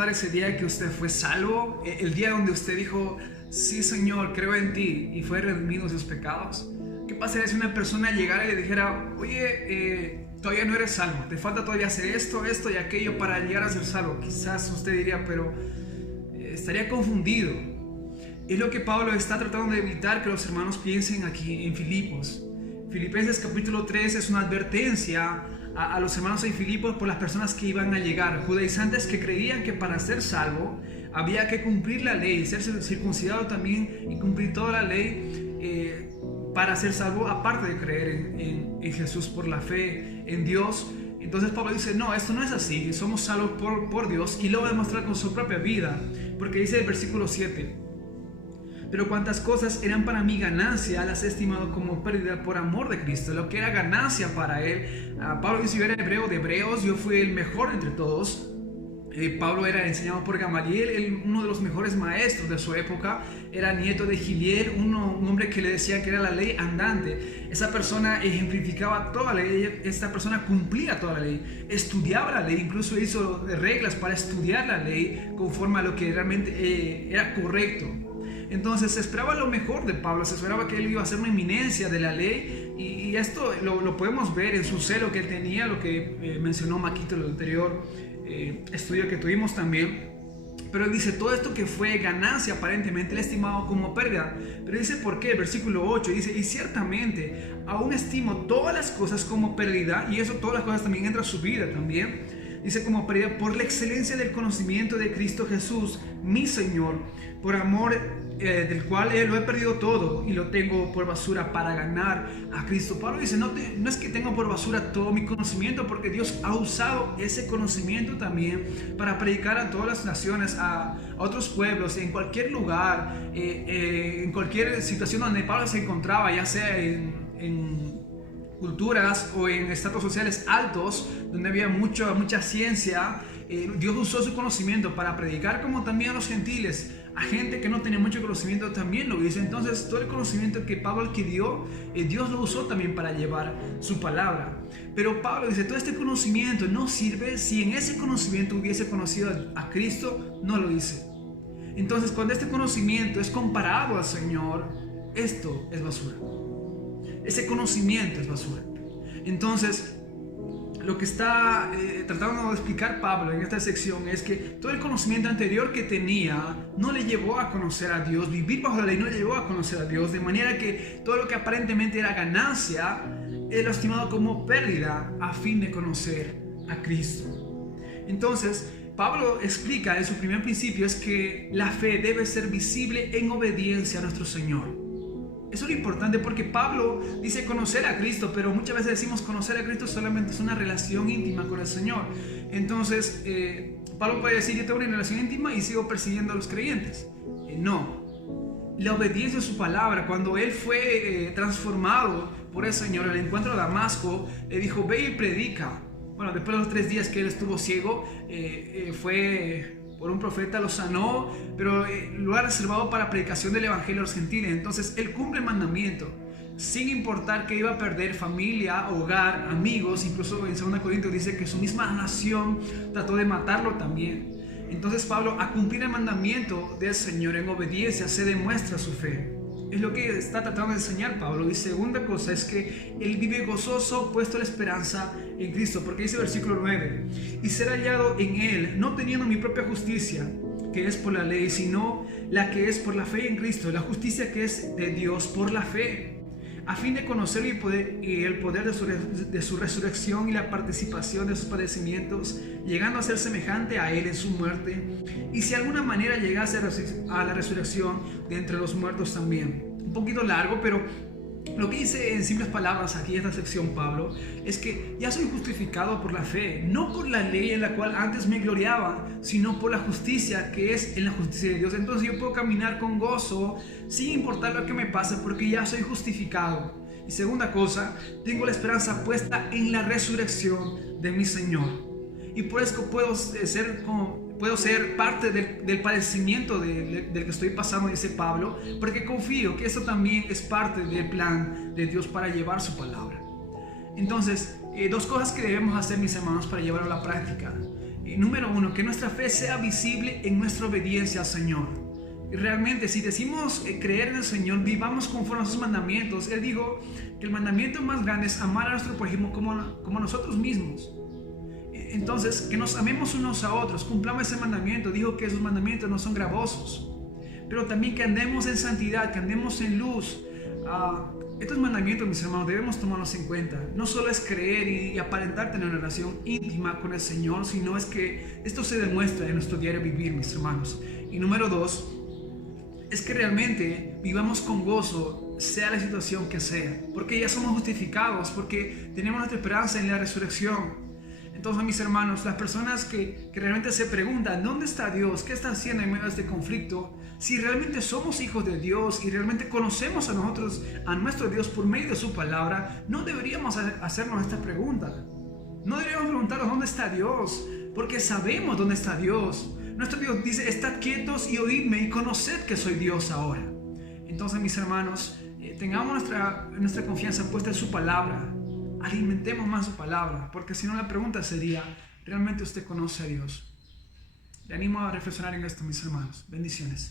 recordar ese día que usted fue salvo? El día donde usted dijo, sí Señor, creo en ti, y fue redimido de sus pecados. ¿Qué pasaría si una persona llegara y le dijera, oye, todavía no eres salvo, te falta todavía hacer esto, esto y aquello para llegar a ser salvo? Quizás usted diría, pero estaría confundido. Es lo que Pablo está tratando de evitar que los hermanos piensen aquí en Filipos. Filipenses capítulo 3 es una advertencia a los hermanos en Filipos por las personas que iban a llegar, judaizantes que creían que para ser salvo había que cumplir la ley, ser circuncidado también y cumplir toda la ley para ser salvo, aparte de creer en Jesús por la fe en Dios. Entonces Pablo dice, no, esto no es así, somos salvos por Dios, y lo va a demostrar con su propia vida, porque dice el versículo 7, pero cuantas cosas eran para mí ganancia, las he estimado como pérdida por amor de Cristo. Lo que era ganancia para él, Pablo dice, yo era hebreo de hebreos, yo fui el mejor entre todos. Pablo era enseñado por Gamaliel, uno de los mejores maestros de su época, era nieto de Giliel, un hombre que le decía que era la ley andante. Esa persona ejemplificaba toda la ley, esta persona cumplía toda la ley, estudiaba la ley, incluso hizo reglas para estudiar la ley conforme a lo que realmente era correcto. Entonces se esperaba lo mejor de Pablo, se esperaba que él iba a ser una eminencia de la ley, y esto lo podemos ver en su celo que él tenía, lo que mencionó Maquito en el anterior estudio que tuvimos también. Pero él dice, todo esto que fue ganancia aparentemente él estimado como pérdida. Pero dice por qué, el versículo 8 dice, y ciertamente aún estimo todas las cosas como pérdida, y eso todas las cosas también entra a su vida también. Dice como pérdida por la excelencia del conocimiento de Cristo Jesús, mi Señor, por amor del cual lo he perdido todo y lo tengo por basura para ganar a Cristo. Pablo dice, no es que tengo por basura todo mi conocimiento, porque Dios ha usado ese conocimiento también para predicar a todas las naciones, a otros pueblos, en cualquier lugar, en cualquier situación donde Pablo se encontraba, ya sea en culturas o en estratos sociales altos, donde había mucha ciencia. Dios usó su conocimiento para predicar, como también a los gentiles, a gente que no tenía mucho conocimiento también lo hizo. Entonces todo el conocimiento que Pablo adquirió, Dios lo usó también para llevar su palabra. Pero Pablo dice, todo este conocimiento no sirve si en ese conocimiento hubiese conocido a Cristo, no lo hice. Entonces cuando este conocimiento es comparado al Señor, esto es basura. Ese conocimiento es basura. Entonces lo que está tratando de explicar Pablo en esta sección es que todo el conocimiento anterior que tenía no le llevó a conocer a Dios. Vivir bajo la ley no le llevó a conocer a Dios, de manera que todo lo que aparentemente era ganancia, él lo ha estimado como pérdida a fin de conocer a Cristo. Entonces Pablo explica en su primer principio es que la fe debe ser visible en obediencia a nuestro Señor. Eso es lo importante, porque Pablo dice conocer a Cristo, pero muchas veces decimos conocer a Cristo solamente es una relación íntima con el Señor. Entonces Pablo puede decir, yo tengo una relación íntima y sigo persiguiendo a los creyentes. No, la obediencia a su palabra. Cuando él fue transformado por el Señor, el encuentro de Damasco, le dijo, ve y predica. Bueno, después de los 3 días que él estuvo ciego, fue por un profeta, lo sanó, pero lo ha reservado para predicación del evangelio a los gentiles. Entonces él cumple el mandamiento, sin importar que iba a perder familia, hogar, amigos. Incluso en 2 Corintios dice que su misma nación trató de matarlo también. Entonces Pablo, a cumplir el mandamiento del Señor en obediencia, se demuestra su fe. Es lo que está tratando de enseñar Pablo. Y segunda cosa es que él vive gozoso, puesto la esperanza en Cristo, porque dice el versículo 9, y ser hallado en él, no teniendo mi propia justicia, que es por la ley, sino la que es por la fe en Cristo, la justicia que es de Dios por la fe, a fin de conocer el poder de su resurrección y la participación de sus padecimientos, llegando a ser semejante a él en su muerte, y si de alguna manera llegase a la resurrección de entre los muertos también. Un poquito largo, pero lo que dice en simples palabras aquí en esta sección Pablo es que ya soy justificado por la fe, no por la ley en la cual antes me gloriaba, sino por la justicia que es en la justicia de Dios. Entonces yo puedo caminar con gozo sin importar lo que me pase, porque ya soy justificado. Y segunda cosa, tengo la esperanza puesta en la resurrección de mi Señor, y por eso puedo ser parte del padecimiento del que estoy pasando, dice Pablo, porque confío que eso también es parte del plan de Dios para llevar su palabra. Entonces, 2 cosas que debemos hacer, mis hermanos, para llevarlo a la práctica. Número uno, que nuestra fe sea visible en nuestra obediencia al Señor. Y realmente, si decimos creer en el Señor, vivamos conforme a sus mandamientos. Él dijo que el mandamiento más grande es amar a nuestro prójimo como nosotros mismos. Entonces, que nos amemos unos a otros, cumplamos ese mandamiento. Dijo que esos mandamientos no son gravosos, pero también que andemos en santidad, que andemos en luz. Estos mandamientos, mis hermanos, debemos tomarlos en cuenta. No solo es creer y aparentar tener una relación íntima con el Señor, sino es que esto se demuestra en nuestro diario vivir, mis hermanos. Y número dos, es que realmente vivamos con gozo, sea la situación que sea, porque ya somos justificados, porque tenemos nuestra esperanza en la resurrección. Entonces, mis hermanos, las personas que realmente se preguntan ¿dónde está Dios? ¿Qué está haciendo en medio de este conflicto? Si realmente somos hijos de Dios y realmente conocemos a nuestro Dios por medio de su palabra, no deberíamos hacernos esta pregunta. No deberíamos preguntarnos ¿dónde está Dios? Porque sabemos dónde está Dios. Nuestro Dios dice, estad quietos y oídme y conoced que soy Dios ahora. Entonces, mis hermanos, tengamos nuestra confianza puesta en su palabra. Alimentemos más su palabra, porque si no la pregunta sería, ¿realmente usted conoce a Dios? Le animo a reflexionar en esto, mis hermanos. Bendiciones.